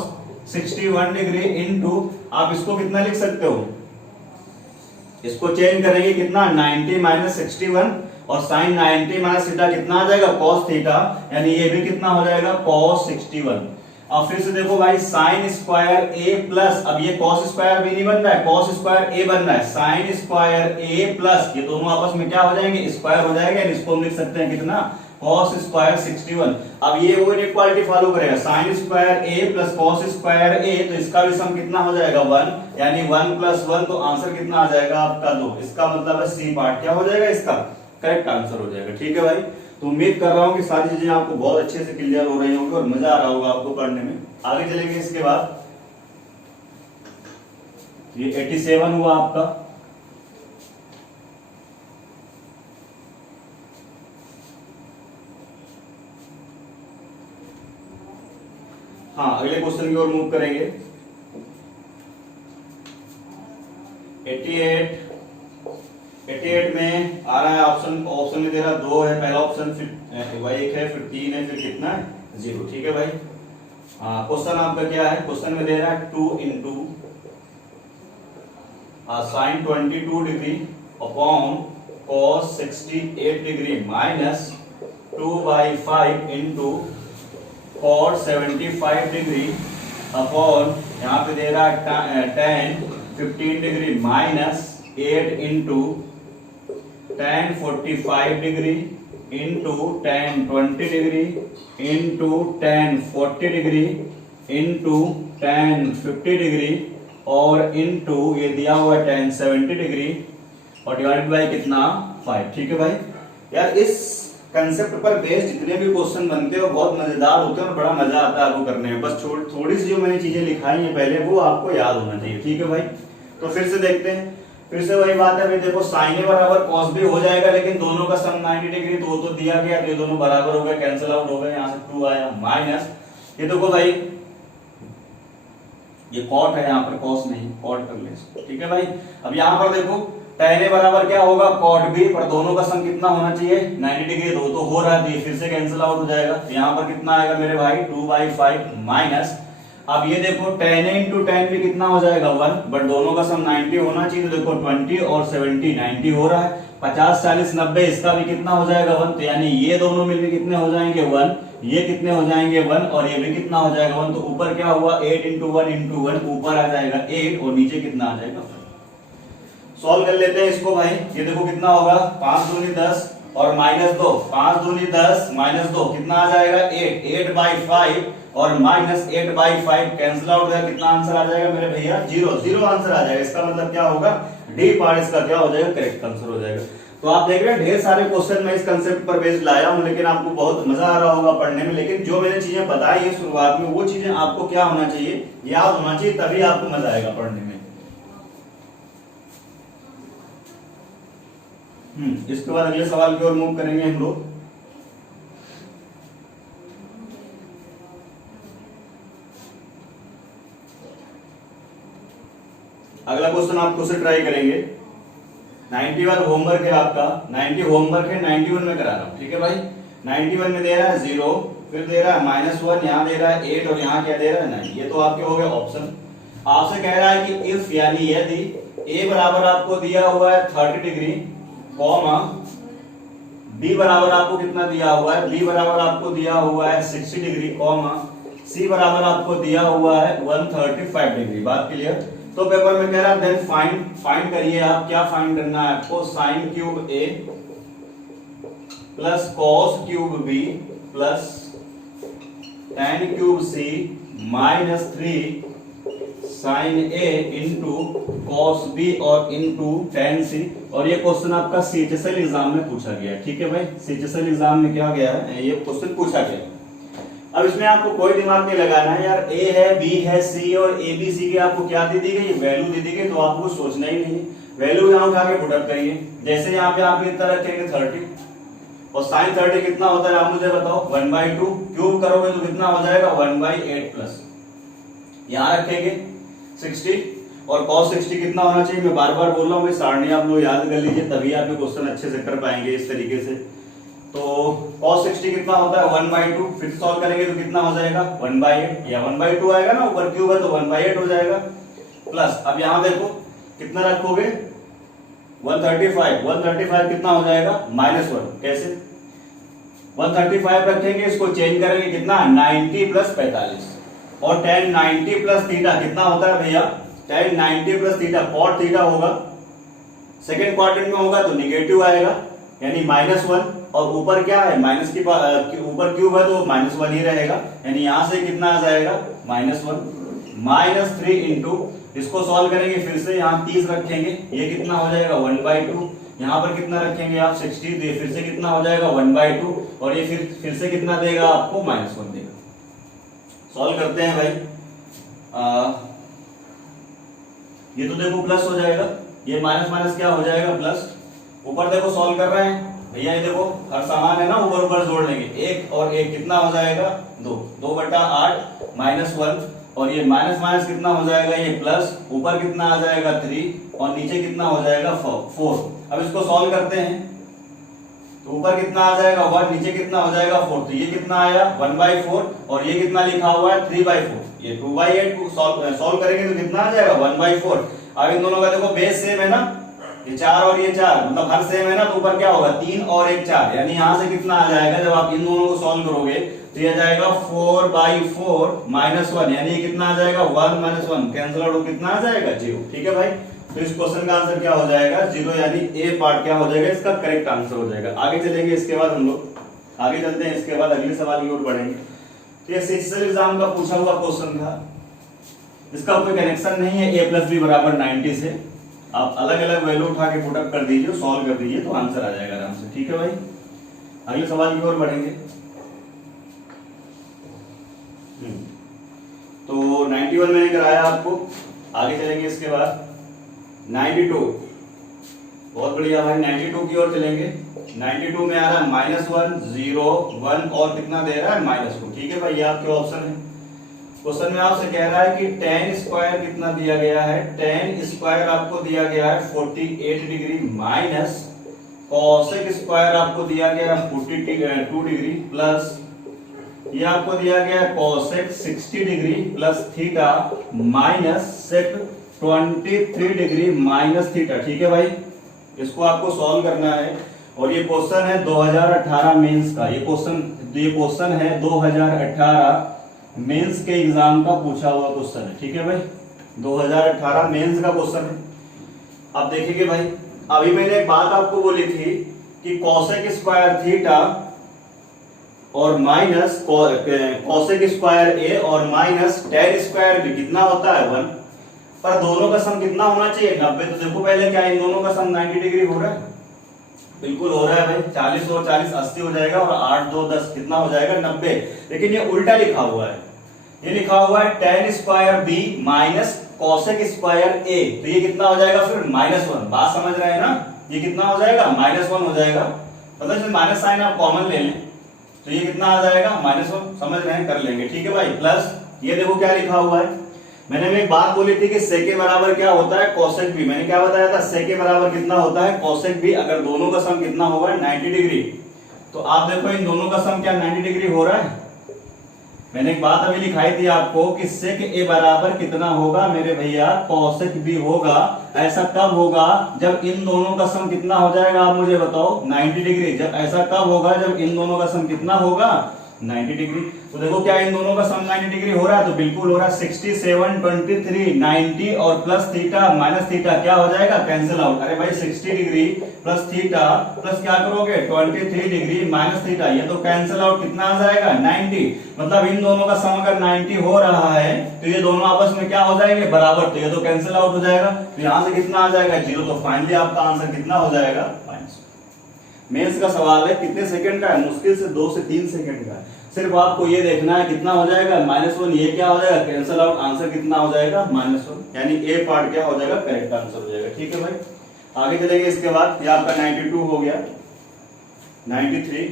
61 डिग्री इनटू, आप इसको कितना लिख सकते हो, इसको चेंज करेंगे कितना 90 माइनस 61 और साइन 90 माइनस थीटा कितना आ जाएगा cos थीटा, यानी ये भी कितना हो जाएगा cos 61। अब फिर से देखो भाई साइन स्क्वायर a प्लस, अब ये cos स्क्वायर भी नहीं बन रहा है, cos स्क्वायर a बन रहा है, साइन स्क्वायर a प्लस ये दोनों आपस में क्या हो जाएंगे, स्क्वायर हो जाएगा, इसको हम लिख सकते हैं कितना cos स्क्वायर 61। अब ये वो इनइक्वालिटी फॉलो करेगा, sine square a plus cos square a, तो इसका भी सम कितना हो जाएगा 1, यानी 1 प्लस 1, तो आंसर कितना आ जाएगा आपका 2। इसका मतलब है सी पार्ट क्या हो जाएगा, इसका करेक्ट आंसर हो जाएगा। ठीक है भाई, तो उम्मीद कर रहा हूँ कि सारी चीजें आपको बहुत अच्छे से क्लियर हो रही होंगी और मजा आ रहा होगा आपको पढ़ने में। आगे चलेंगे इसके बाद, ये 87 हुआ आपका। हाँ, अगले क्वेश्चन की ओर मूव करेंगे। 88 में आ रहा है ऑप्शन में दे रहा 2 है पहला ऑप्शन, फिर 1 है, फिर 3 है, फिर कितना है 0। ठीक है भाई, क्वेश्चन आपका क्या है, क्वेश्चन में दे रहा है 2 into sine 22 degree upon cos 68 degree minus 2/5 into cot 75 degree upon यहाँ पे दे रहा है tan 15 degree minus 8 into tan 45 degree into tan 20 degree into tan 40 degree into tan 50 degree और इंटू ये दिया हुआ है tan 70 डिग्री और डिवाइडेड बाय कितना 5। ठीक है भाई, यार इस कंसेप्ट पर बेस्ड जितने भी क्वेश्चन बनते हैं बहुत मजेदार होते हैं और बड़ा मजा आता है आपको करने में। बस थोड़ी सी जो मैंने चीजें लिखाई हैं पहले वो आपको याद होना चाहिए। ठीक है भाई, तो फिर से देखते हैं, फिर से वही बात है भाई, देखो साइन ए बराबर कॉस भी हो जाएगा, लेकिन दोनों का सम 90 डिग्री, तो वो तो दिया गया, तो ये दोनों बराबर हो गए, कैंसिल आउट हो गए, यहाँ से 2 आया माइनस ये देखो भाई ये कॉट है, यहाँ पर कॉस नहीं, कॉट कर ले। ठीक है भाई, अब यहाँ पर देखो tan ए बराबर क्या होगा कॉट बी, पर दोनों का सम कितना होना चाहिए 90 डिग्री, दो तो हो रहा है, फिर से कैंसिल आउट हो जाएगा। तो यहाँ पर कितना आएगा मेरे भाई 2/5 माइनस, अब ये देखो tan a into tan b कितना हो जाएगा 1, बट दोनों का सम 90 होना चाहिए, तो देखो 20 और 70 90 हो रहा है, 50 40 90 इसका भी कितना हो जाएगा 1, तो यानी ये दोनों मिलकर कितने हो जाएंगे 1, ये कितने हो जाएंगे 1 और ये भी कितना हो जाएगा 1, तो ऊपर क्या हुआ 8 इंटू 1 ऊपर आ जाएगा 8 और नीचे कितना आ जाएगा। सॉल्व कर लेते हैं इसको भाई, ये देखो कितना होगा 5 दूनी 10 और माइनस 2, 5 दूनी 10 माइनस 2 कितना आ जाएगा 8, 8/5 और माइनस 8/5 कैंसिल आउट हो जाएगा, कितना आंसर आ जाएगा मेरे भैया 0 आंसर आ जाएगा। इसका मतलब क्या होगा डी पार्ट इसका क्या हो जाएगा करेक्ट आंसर हो जाएगा। तो आप देख रहे हैं ढेर सारे क्वेश्चन मैं इस कंसेप्ट पर बेस्ड लाया हूं, लेकिन आपको बहुत मजा आ रहा होगा पढ़ने में, लेकिन जो मैंने चीजें बताई है शुरुआत में वो चीजें आपको क्या होना चाहिए याद होना चाहिए, तभी आपको मजा आएगा पढ़ने में। इसके बाद अगले सवाल की ओर मूव करेंगे हम लोग। अगला क्वेश्चन आप खुद से ट्राई करेंगे। 91 होमवर्क है आपका, 90 होमवर्क है, 91 में करा रहा हूं। ठीक है भाई, 91 में दे रहा है 0, फिर दे रहा है -1, यहाँ दे रहा है 8 और यहाँ क्या दे रहा है 9। ये तो आपके हो गए ऑप्शन। आपसे कह रहा है कि इफ यानी यदि a बराबर आपको दिया हुआ है 30 डिग्री कॉमा b बराबर आपको कितना दिया हुआ है, b बराबर आपको दिया हुआ है 60 डिग्री कॉमा c बराबर आपको दिया हुआ है 135 डिग्री। बात क्लियर। तो पेपर में कह रहा है देन फाइंड करिए आप, क्या फाइंड करना है आपको, sine cube a plus cos cube b plus tan cube c minus 3 sine A into cos B और इंटू टेन सी। और ये क्वेश्चन आपका सीएचएसएल एग्जाम में पूछा गया, ठीक है भाई, सीएचएसएल एग्जाम में क्या गया है, ये क्वेश्चन पूछा गया। अब इसमें आपको कोई दिमाग नहीं लगाना है यार, ए है, बी है, सी और ए बी सी की आपको क्या दे दी गई, वैल्यू दे दी गई, तो आपको सोचना ही नहीं, वैल्यू यहाँ उठा के पुट अप करिए। जैसे यहाँ पे आप कितना रखेंगे 30 और साइन 30 कितना होता है आप मुझे बताओ, 1/2 क्यूब करोगे तो कितना हो जाएगा 1/8 प्लस यहाँ रखेंगे 60 और cos 60 कितना होना चाहिए, मैं बार बार बोल रहा हूँ भाई, सारणी आप लोग याद कर लीजिए तभी आप ये क्वेश्चन अच्छे से कर पाएंगे इस तरीके से। तो cos 60 कितना होता है 1/2, फिर सॉल्व करेंगे तो कितना हो जाएगा 1/8 या 1/2 आएगा ना, ऊपर क्यूब है तो 1/8 हो जाएगा प्लस। अब यहाँ देखो कितना रखोगे 135 कितना हो जाएगा -1, कैसे 135 रखेंगे, इसको चेंज करेंगे कितना 90 + 45 और tan 90 + थीटा कितना होता है भैया, tan 90 + थीटा cot थीटा होगा, सेकंड क्वाड्रेंट में होगा तो नेगेटिव आएगा यानी -1 और ऊपर क्या है माइनस की ऊपर क्यूब है तो -1 ही रहेगा, यानी यहां से कितना आ जाएगा -1 -3 इंटू, इसको सॉल्व करेंगे फिर से यहाँ 30 रखेंगे, ये कितना हो जाएगा 1/2, यहाँ पर कितना रखेंगे आप 60, तो फिर से कितना हो जाएगा 1/2 और ये फिर से कितना देगा आपको -1 देगा। सॉल्व करते हैं भाई, ये तो देखो प्लस हो जाएगा, ये माइनस माइनस क्या हो जाएगा प्लस, ऊपर देखो सॉल्व कर रहे हैं भैया, ये देखो हर सामान है ना ऊपर ऊपर जोड़ लेंगे, 1 और 1 कितना हो जाएगा 2, 2/8 -1 और ये माइनस माइनस कितना हो जाएगा ये प्लस, ऊपर कितना आ जाएगा 3 और नीचे कितना हो जाएगा 4। अब इसको सॉल्व करते हैं तो ऊपर कितना आ जाएगा 1, नीचे कितना हो जाएगा 4, तो ये कितना आया 1/4 और ये कितना लिखा हुआ है 3/4, ये 2/8 को सॉल्व करेंगे तो कितना आ जाएगा 1/4। अब इन दोनों का देखो बेस सेम है ना, ये 4 और ये 4 मतलब हर सेम है ना, तो ऊपर क्या होगा 3 और 1 4, यानी यहां से कितना आ जाएगा जब आप इन दोनों को सॉल्व करोगे तो ये आ जाएगा 4/4 -1, यानी ये कितना आ जाएगा 1 - 1 कैंसिल आउट हो कितना आ जाएगा 0, ठीक है भाई। तो इस क्वेश्चन का आंसर क्या हो जाएगा 0, यानी ए पार्ट क्या हो जाएगा इसका करेक्ट आंसर हो जाएगा। आगे चलेंगे, इसके बाद हम लोग आगे चलते हैं, इसके बाद अगले सवाल की ओर बढ़ेंगे। तो ये सीएचएसएल एग्जाम का पूछा हुआ क्वेश्चन था, इसका कोई कनेक्शन नहीं है a + b = 90 से, आप अलग अलग वैल्यू उठा के पुट अप कर दीजिए, सॉल्व कर दीजिए तो आंसर आ जाएगा आराम से, ठीक है भाई। अगले सवाल की ओर बढ़ेंगे। तो 91 मैंने कराया आपको, आगे चलेंगे इसके बाद 92, बहुत बढ़िया भाई 92 की ओर चलेंगे। 92 में आ रहा है -1 0 1 और कितना दे रहा है -2, ठीक है भाई, ये आपके ऑप्शन है। क्वेश्चन में आपसे कह रहा है कि tan स्क्वायर कितना दिया गया है, tan स्क्वायर आपको दिया गया है 48 डिग्री माइनस cosec स्क्वायर आपको दिया गया है 42 डिग्री प्लस ये आपको दिया गया है cosec 60 degree plus theta minus sec 23 degree minus theta, ठीक है भाई। इसको आपको सॉल्व करना है और ये क्वेश्चन है 2018 मेंस का, ये क्वेश्चन है 2018 मेंस के एग्जाम का पूछा हुआ क्वेश्चन है, ठीक है भाई, 2018 मेंस का क्वेश्चन है। अब देखिए भाई, अभी मैंने एक बात आपको बोली थी कि cosec स्क्वायर थीटा और माइनस cosec स्क्वायर a और माइनस tan स्क्वायर b कितना होता है 1, पर दोनों का सम कितना होना चाहिए 90। तो देखो पहले क्या इन दोनों का सम 90 डिग्री हो रहा है, बिल्कुल हो रहा है भाई, 40 और 40 80 हो जाएगा और 8 2 10 कितना हो जाएगा 90। लेकिन ये उल्टा लिखा हुआ है, ये लिखा हुआ है tan square b minus cosec square a, तो ये कितना हो जाएगा फिर -1। बात समझ रहे हैं ना, ये कितना हो जाएगा -1 हो जाएगा, मतलब इसमें माइनस साइन आप कॉमन ले लें तो ये कितना आ जाएगा -1, समझ रहे हैं, कर लेंगे, ठीक है भाई। प्लस ये देखो क्या लिखा हुआ है, मैंने एक बात बोली थी कि sec के बराबर क्या होता है cosec b, मैंने क्या बताया था sec के बराबर कितना होता है cosec b, अगर दोनों का सम कितना होगा 90 डिग्री, तो आप देखो इन दोनों का सम क्या 90 डिग्री हो रहा है। मैंने एक बात अभी लिखाई थी आपको कि sec a बराबर कितना होगा मेरे भैया cosec b होगा। ऐसा कब होगा जब इन दोनों का सम कितना हो जाएगा, आप मुझे बताओ 90 डिग्री। जब ऐसा कब होगा जब इन दोनों का सम कितना होगा 90 डिग्री। तो देखो क्या इन दोनों का सम 90 डिग्री हो रहा है, तो बिल्कुल हो रहा है। 67 23 90 और प्लस थीटा माइनस थीटा क्या हो जाएगा, कैंसिल आउट। अरे भाई 60 डिग्री प्लस थीटा प्लस क्या करोगे 23 डिग्री माइनस थीटा, ये तो कैंसिल आउट कितना आ जाएगा 90। मतलब इन दोनों का सम अगर 90 हो रहा है तो ये दोनों आपस में क्या हो जाएंगे, बराबर, तो ये तो कैंसिल आउट हो जाएगा। तो यहां से कितना आ जाएगा 0। तो फाइनली आपका आंसर कितना हो जाएगा -1। मेंस का सवाल है कितने सेकंड का है, मुश्किल से 2 से 3 सेकंड का है। सिर्फ आपको ये देखना है कितना हो जाएगा -1, ये क्या हो जाएगा कैंसिल आउट, आंसर कितना हो जाएगा -1, यानी ए पार्ट क्या हो जाएगा, करेक्ट आंसर हो जाएगा। ठीक है भाई, आगे चलेंगे। इसके बाद ये आपका 92 हो गया। 93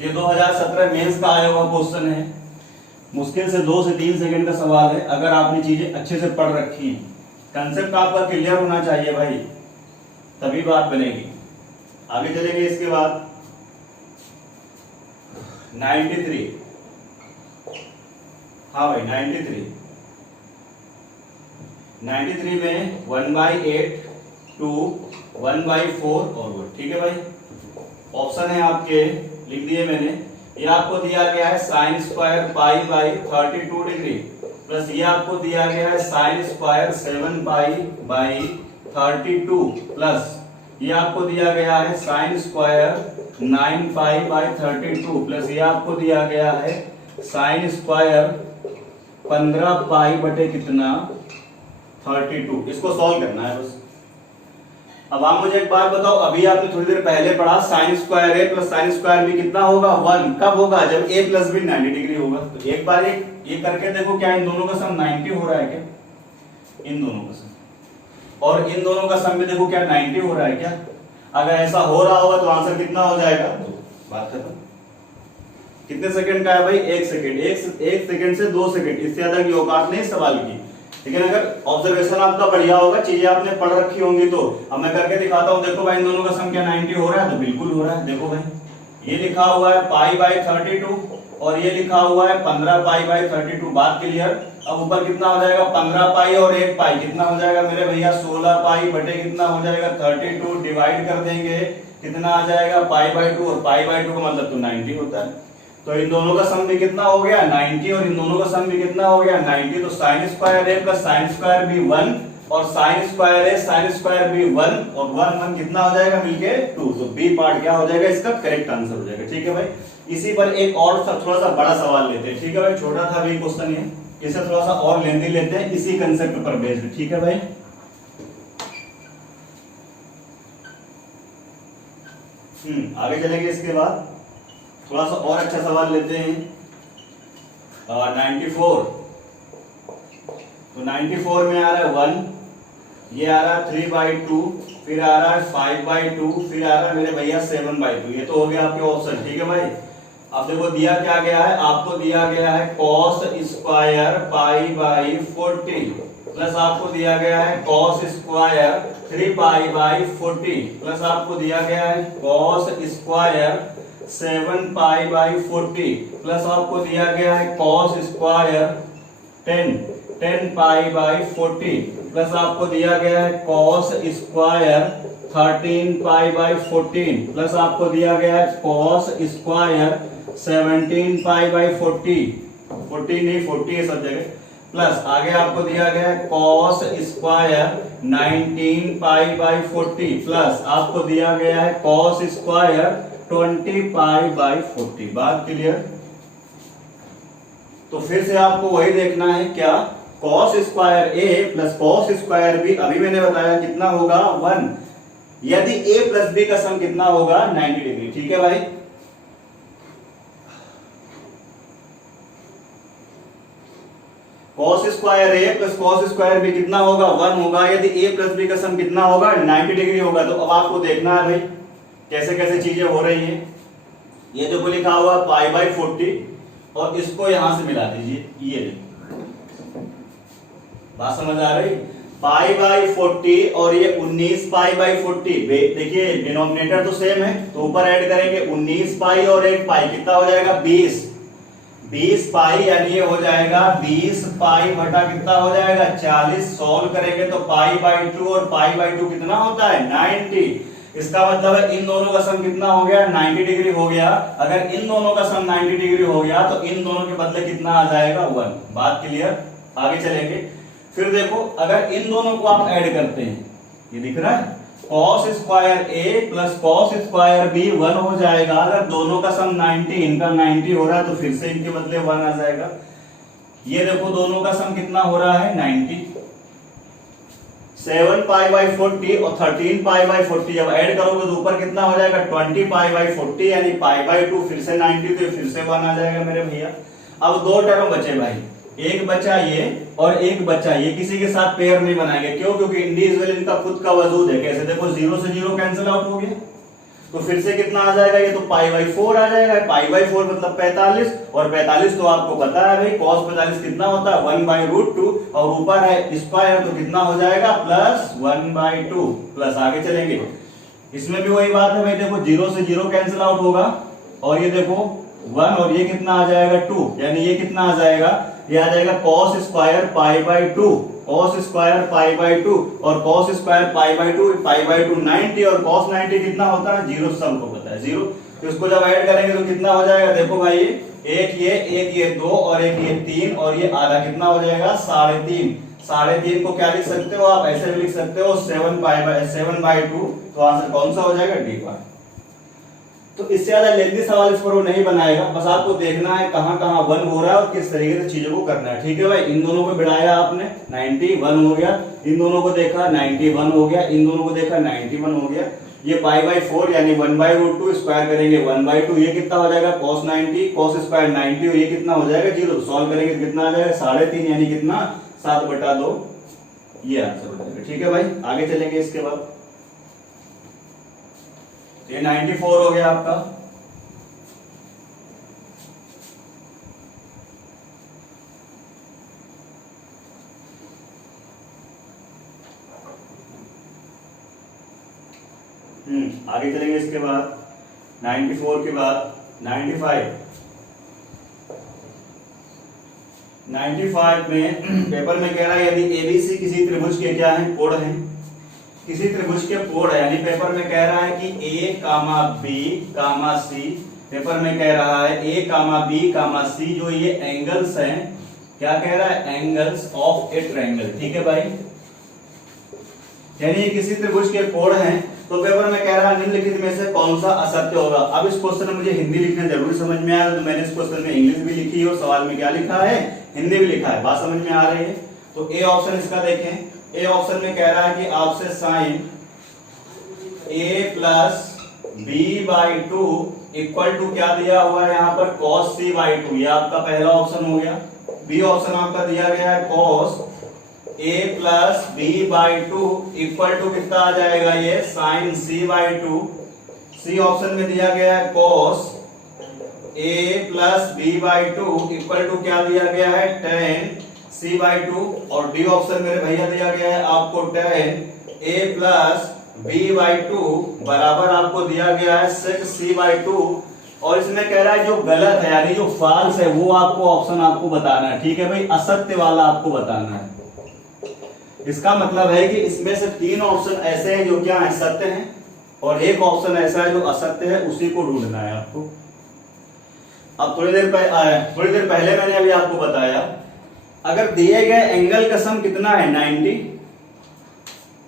ये 2017 मेंस का आया हुआ क्वेश्चन है, मुश्किल से 2 से 3 सेकंड का सवाल है। अगर आपने चीजें अच्छे से पढ़ रखी, कंसेप्ट आपका क्लियर होना चाहिए भाई, तभी बात बनेगी। आगे चलेंगे। इसके बाद 93, हाँ भाई 93 में 1/8 टू 1/4 और वो, ठीक है भाई। ऑप्शन है आपके, लिख दिए मैंने। ये आपको दिया गया है sin square pi by 32 degree, plus ये आपको दिया गया है sin square 7 pi by 32, plus ये आपको दिया गया है sin square 9 pi by 32, plus ये आपको दिया गया है sin स्क्वायर 15 पाई बटे कितना 32। इसको सॉल्व करना है बस। अब आप मुझे एक बात बताओ, अभी आपने थोड़ी देर पहले पढ़ा sin square a plus sin square b कितना होगा 1। कब होगा, जब a प्लस b 90 डिग्री होगा। तो एक बार ये करके देखो क्या इन दोनों का सम 90 हो रहा है क्या, इन दोनों का सम, और इन दोनों का सम भी देखो क्या 90 हो रहा है क्या। अगर ऐसा हो रहा होगा तो आंसर कितना हो जाएगा, तो बात खत्म। कितने सेकंड का है भाई, 1 सेकंड। 1 सेकंड से 2 सेकंड, इससे ज्यादा की औकात नहीं सवाल की। लेकिन अगर ऑब्जर्वेशन आपका बढ़िया होगा, चीजें आपने पढ़ रखी होंगी, तो अब मैं करके दिखाता हूँ। देखो भाई इन दोनों का सम क्या 90 हो रहा है, तो बिल्कुल हो रहा है। देखो भाई ये लिखा हुआ है पाई बाई 32 और ये लिखा हुआ है 15 पाई बाई 32। बात क्लियर। अब ऊपर कितना हो जाएगा 15 पाई और 1 पाई कितना हो जाएगा मेरे भैया 16 पाई बटे कितना हो जाएगा 32, डिवाइड कर देंगे कितना आ जाएगा पाई बाई 2, और पाई बाई 2 का मतलब तो 90 होता है। तो इन दोनों का सम भी कितना हो गया 90, और इन दोनों का सम भी कितना हो गया 90। तो sin square a plus sin square b 1 और sin square a sin square b 1 और 1 1 कितना हो जाएगा मिलके 2। तो b पार्ट क्या हो जाएगा, इसका करेक्ट आंसर हो जाएगा। ठीक है भाई, इसी पर एक और थोड़ा सा बड़ा सवाल लेते हैं। ठीक है भाई, छोटा था भी क्वेश्चन ये, इसे थोड़ा सा और लेंदी लेते हैं इसी कंसेप्ट पर बेस्ड। ठीक है भाई, आगे चलेंगे। इसके बाद थोड़ा सा और अच्छा सवाल लेते हैं। 94, तो 94 में आ रहा है 1, ये आ रहा है 3/2, फिर आ रहा है 5/2, फिर आ रहा है मेरे भैया 7/2। ये तो हो गया आपके ऑप्शन। ठीक है भाई, अब देखो दिया क्या गया है, आपको दिया गया है cos square pi by 40, plus आपको दिया गया है cos square 3 pi by 40, plus आपको दिया गया है cos square 7 pi by 40, plus आपको दिया गया है cos square 10 pi by 40, plus आपको दिया गया है cos square 13 pi by 14, plus आपको दिया गया है cos स्क्वायर 17 पाई बाई 40 नहीं 40 है सब जगह, प्लस आगे आपको दिया गया है cos square 19 pi by 40, plus आपको दिया गया है cos स्क्वायर 20 पाई बाई 40। बात क्लियर। तो फिर से आपको वही देखना है क्या, cos square a plus cos square b, अभी मैंने बताया कितना होगा 1, यदि a प्लस b का सम कितना होगा 90 डिग्री। ठीक है भाई, cos square a plus cos square b कितना होगा 1 होगा, यदि a प्लस b का सम कितना होगा 90 डिग्री होगा। तो अब आपको देखना है भाई कैसे कैसे चीजें हो रही हैं। ये जो लिखा हुआ पाई बाई 40 और इसको यहां से मिला दीजिए, ये बात समझ आ रही, पाई बाई 40 और ये 19 पाई बाई 40। देखिए डिनोमिनेटर तो सेम है, तो ऊपर ऐड करेंगे 19 पाई और 1 पाई कितना हो जाएगा 20 पाई, यानी ये हो जाएगा 20 पाई बटा कितना हो जाएगा 40। सॉल्व करेंगे तो पाई बाई 2 और पाई बाई 2 कितना होता है 90। इसका मतलब है इन दोनों का सम कितना हो गया, 90 डिग्री हो गया। अगर इन दोनों का सम 90 डिग्री हो गया तो इन दोनों के बदले कितना आ जाएगा, 1। बात क्लियर, आगे चलेंगे। फिर देखो अगर इन दोनों को आप ऐड करते हैं, ये दिख रहा है cos square a plus cos square b 1 हो जाएगा। अगर दोनों का सम 90, इनका 90 हो रहा है तो फिर से इनके बदले 1 आ जाएगा। ये देखो दोनों का सम कितना हो रहा है, 90। 7 पाई बाई 40 और 13 पाई बाई 40 जब ऐड करोगे तो ऊपर कितना हो जाएगा, 20 पाई बाई 40 यानी पाई बाई 2, फिर से 90 तो फिर से 1 आ जाएगा मेरे भैया। अब दो टर्म बचे भाई, एक बचा ये और एक बचा ये, किसी के साथ पेयर नहीं बनाएंगे। क्यों, क्योंकि इंडिविजुअल इनका खुद का वजूद है। कैसे, देखो 0 से 0 कैंसिल आउट हो गया तो फिर से कितना आ जाएगा, ये तो पाई बाई 4 आ जाएगा। पाई बाई 4 मतलब 45, और 45 तो आपको पता है भाई cos 45 कितना होता है, 1/√2, और ऊपर है स्क्वायर तो कितना हो जाएगा, प्लस 1/2। प्लस आगे चलेंगे, इसमें भी वही बात है भाई, देखो 0 से 0 कैंसिल आउट होगा और ये देखो 1 और ये कितना आ जाएगा 2, यानी ये कितना आ जाएगा, ये आ जाएगा cos square pi by 2, cos square pi by 2 और cos स्क्वायर पाई बाई 2 90 और cos 90 कितना होता है, 0, सबको पता है 0। तो इसको जब ऐड करेंगे तो कितना हो जाएगा, देखो भाई एक ये 2 और एक ये 3 और ये आधा कितना हो जाएगा, 3.5। 3.5 को क्या लिख सकते हो आप, ऐसे भी लिख सकते हो 7/2। तो आंसर कौन सा हो जाएगा, डी पाई। तो इससे ज्यादा लेंथी सवाल इस पर वो नहीं बनाएगा, बस आपको देखना है कहां कहां 1 हो रहा है और किस तरीके से चीजों को करना है। ठीक है भाई, इन दोनों को बढ़ाया आपने, 91 हो गया, इन दोनों को देखा 91 हो गया, इन दोनों को देखा 91 हो गया। ये पाई बाई 4 यानी 1/√2, स्क्वायर करेंगे 1/2, ये कितना हो जाएगा cos 90, cos स्क्वायर 90 और ये कितना हो जाएगा 0। सॉल्व करेंगे तो कितना आ जाएगा 3.5 यानी कितना 7/2, ये आंसर हो जाएगा। ठीक है भाई, आगे चलेंगे। इसके बाद ये 94 हो गया आपका। आगे चलेंगे। इसके बाद 94 के बाद 95 में पेपर में कह रहा है यदि एबीसी किसी त्रिभुज के क्या है, कोण है, किसी त्रिभुज के कोण है, यानी पेपर में कह रहा है कि ए कामा बी कामा सी, पेपर में कह रहा है ए कामा बी कामा सी जो ये एंगल्स हैं, क्या कह रहा है, एंगल्स ऑफ ए ट्रायंगल। ठीक है भाई, यानी किसी त्रिभुज के कोण हैं, तो पेपर में कह रहा है निम्नलिखित में से कौन सा असत्य होगा। अब इस क्वेश्चन में मुझे हिंदी लिखना जरूरी समझ में आया, तो मैंने इस क्वेश्चन में इंग्लिश भी लिखी है और सवाल में क्या लिखा है, हिंदी भी लिखा है। बात समझ में आ रही है। तो ए ऑप्शन इसका देखें, ए ऑप्शन में कह रहा है कि आपसे sine a plus b/2 equal to क्या दिया हुआ है यहाँ पर, cos c/2, ये आपका पहला ऑप्शन हो गया। बी ऑप्शन आपका दिया गया है cos a plus b/2 equal to कितना आ जाएगा, ये sin c/2। सी ऑप्शन में दिया गया है cos a plus b/2 equal to क्या दिया गया है, tan c/2। और डी ऑप्शन मेरे भैया दिया गया है आपको tan a प्लस b/2 बराबर आपको दिया गया है sec c/2। और इसमें कह रहा है जो गलत है यानी जो फॉल्स है वो आपको ऑप्शन आपको बताना है। ठीक है भाई, असत्य वाला आपको बताना है। इसका मतलब है कि इसमें से 3 ऑप्शन ऐसे हैं जो क्या है, सत्य हैं, और एक ऑप्शन ऐसा है जो असत्य है, उसी को ढूंढना है आपको। अब थोड़ी देर पहले मैंने अभी आपको बताया अगर दिए गए एंगल का सम कितना है 90,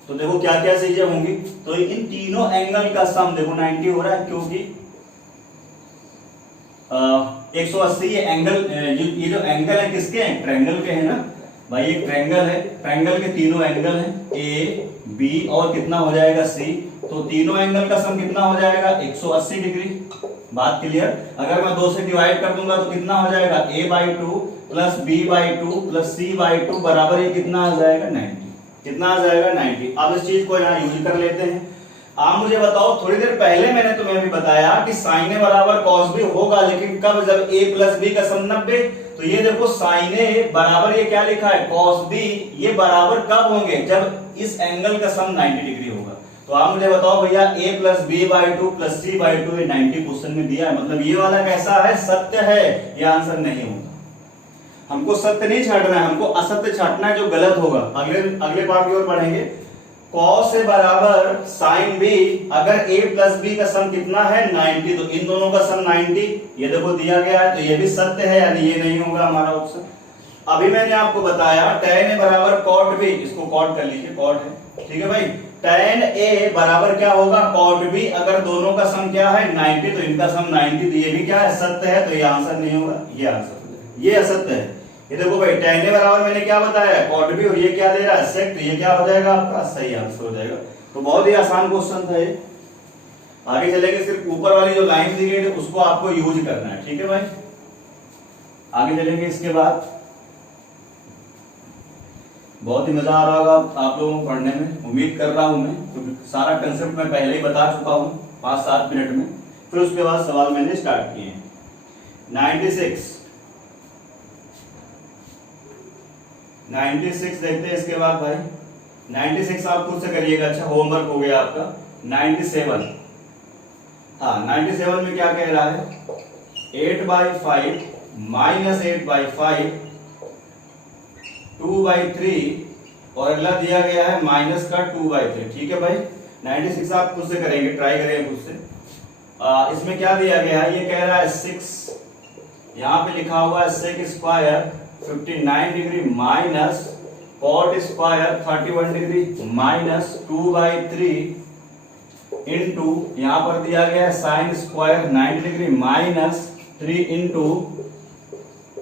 तो देखो क्या क्या चीजें होंगी। तो इन तीनों एंगल का सम देखो 90 हो रहा है, क्योंकि 180 ये एंगल, ये जो एंगल है किसके हैं, ट्रायंगल के हैं ना भाई। ये ट्रायंगल है, ट्रायंगल के तीनों एंगल हैं ए बी और कितना हो जाएगा सी। तो तीनों एंगल का सम कितना हो जाएगा 180 डिग्री। बात क्लियर। अगर मैं 2 से डिवाइड कर दूंगा तो कितना हो जाएगा a/2 plus b/2 plus c/2 बराबर ये कितना आ जाएगा 90। कितना आ जाएगा 90। अब इस चीज को यहाँ यूज कर लेते हैं। आप मुझे बताओ, थोड़ी देर पहले मैंने तुम्हें भी बताया कि साइन ए बराबर कॉस बी होगा, लेकिन कब, जब a प्लस बी का सम 90। तो ये देखो साइन ए बराबर ये क्या लिखा है कॉस बी, ये बराबर कब होंगे, जब इस एंगल का सम 90 डिग्री होगा। तो आप मुझे बताओ भैया a plus b/2 plus c/2 ये 90 क्वेश्चन में दिया है, मतलब ये वाला कैसा है, सत्य है, ये आंसर नहीं होगा। हमको सत्य नहीं छांटना है, हमको असत्य छांटना है जो गलत होगा। अगले पार्ट की ओर पढ़ेंगे। cos A बराबर sin B, अगर A प्लस B का सम कितना है 90, तो इन दोनों का सम 90, ये देखो दिया गया है, तो ये भी सत्य है, यानी ये नहीं होगा हमारा ऑप्शन। अभी मैंने आपको बताया tan A बराबर cot B, इसको cot कर लीजिए, cot है, ठीक है भाई। tan A बराबर क्या होगा cot B, अगर दोनों का सम क्या है 90, तो इनका सम 90, तो ये भी क्या है सत्य है, तो ये आंसर नहीं होगा, ये आंसर हो जाएगा, ये असत्य है। ये देखो भाई tan A बराबर मैंने क्या बताया cot B, और ये क्या दे रहा है sec, तो ये क्या हो जाएगा आपका सही आंसर हो जाएगा। तो बहुत ही आसान क्वेश्चन था ये। आगे चलेंगे, सिर्फ ऊपर वाली जो लाइन दी गई थी उसको आपको यूज करना है, ठीक है भाई। आगे चलेंगे, इसके बाद बहुत ही मजा आ रहा होगा आप लोगों को पढ़ने में, उम्मीद कर रहा हूं मैं, क्योंकि सारा कंसेप्ट मैं पहले ही बता चुका हूं 5-7 मिनट में। फिर उसके बाद सवाल मैंने स्टार्ट किए। 96 देखते हैं इसके बाद भाई। 96 आप खुद से करिएगा, अच्छा होमवर्क हो गया आपका। 97, हाँ 97 में क्या कह रहा है 8/5 माइनस 8/5 2/3, और अगला दिया गया है माइनस का 2/3, ठीक है भाई। 96 आप खुद से करेंगे, ट्राई करेंगे खुद से। इसमें क्या दिया गया है, ये कह रहा है 6, यहाँ पे लिखा हुआ है sec square 59 degree minus cot square 31 degree minus 2/3 into यहाँ पर दिया गया है sine square 90 degree minus 3 into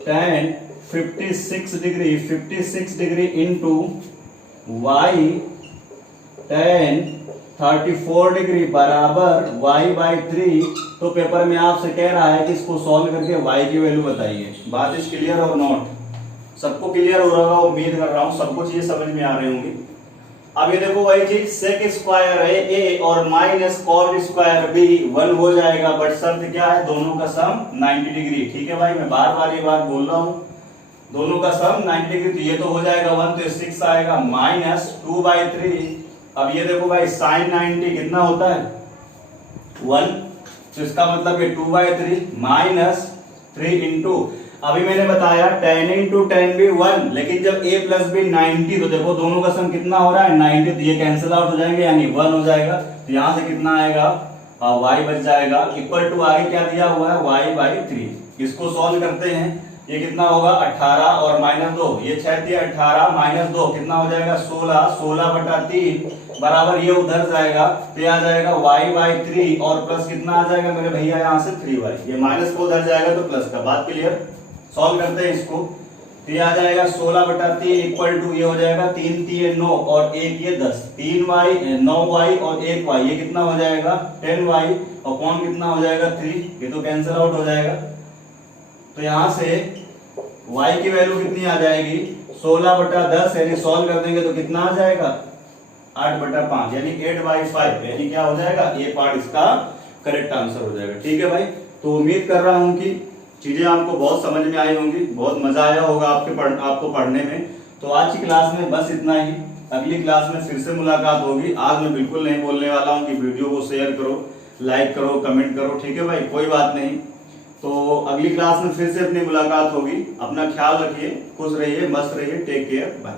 tan 56 degree into y tan 34 degree बराबर y/3। तो पेपर में आपसे कह रहा है कि इसको सॉल्व करके y की वैल्यू बताइए। बात इज क्लियर और नॉट? सबको क्लियर हो रहा होगा, उम्मीद कर रहा हूं सबको चीजें समझ में आ रही होंगी। अब ये देखो वही चीज sec स्क्वायर है a और माइनस cot स्क्वायर b 1 हो जाएगा, बट शर्त क्या है दोनों का सम 90 डिग्री, ठीक है भाई। मैं बार बार ये बात बोल रहा हूं, दोनों का सम 90 डिग्री, तो ये तो हो जाएगा 1, तो 6 आएगा माइनस 2/3। अब ये देखो भाई sin 90 कितना होता है 1, तो इसका मतलब ये 2/3 माइनस 3 इंटू, अभी मैंने बताया tan इंटू tan भी 1, लेकिन जब a प्लस बी 90, तो देखो दोनों का सम कितना हो रहा है 90, तो ये कैंसिल आउट हो जाएंगे, यानी 1 हो जाएगा। तो यहां से कितना आएगा y बच जाएगा, इक्वल टू आगे क्या दिया हुआ है y/3। इसको सॉल्व करते हैं, ये कितना होगा 18 और माइनस 2, ये 6 18 माइनस 2 कितना हो जाएगा 16, 16/3 बराबर ये उधर जाएगा, तो आ जाएगा y/3 और प्लस कितना आ जाएगा मेरे भैया यहाँ से 3y, ये माइनस को उधर जाएगा तो प्लस का। बात क्लियर? सॉल्व करते हैं इसको, तो ये आ जाएगा 16/3 इक्वल टू ये हो जाएगा 3 3 9 और 1 ये 10, 3y 9y और 1y, ये कितना हो जाएगा 10y और कौन कितना हो जाएगा 3, ये तो कैंसिल आउट हो जाएगा। तो यहां से y की वैल्यू कितनी आ जाएगी 16/10, यानी सॉल्व कर देंगे तो कितना आ जाएगा 8/5, यानी 8/5, यानी क्या हो जाएगा ये पार्ट इसका करेक्ट आंसर हो जाएगा, ठीक है भाई। तो उम्मीद कर रहा हूं कि चीजें आपको बहुत समझ में आई होंगी, बहुत मजा आया होगा आपको पढ़ने में। तो आज की क्लास में बस इतना ही, अगली क्लास में फिर से मुलाकात होगी। आज मैं बिल्कुल नहीं बोलने वाला हूं कि वीडियो को शेयर करो, लाइक करो, कमेंट करो, ठीक है भाई, कोई बात नहीं। तो अगली क्लास में फिर से अपनी मुलाकात होगी। अपना ख्याल रखिए, खुश रहिए, मस्त रहिए, टेक केयर, बाय।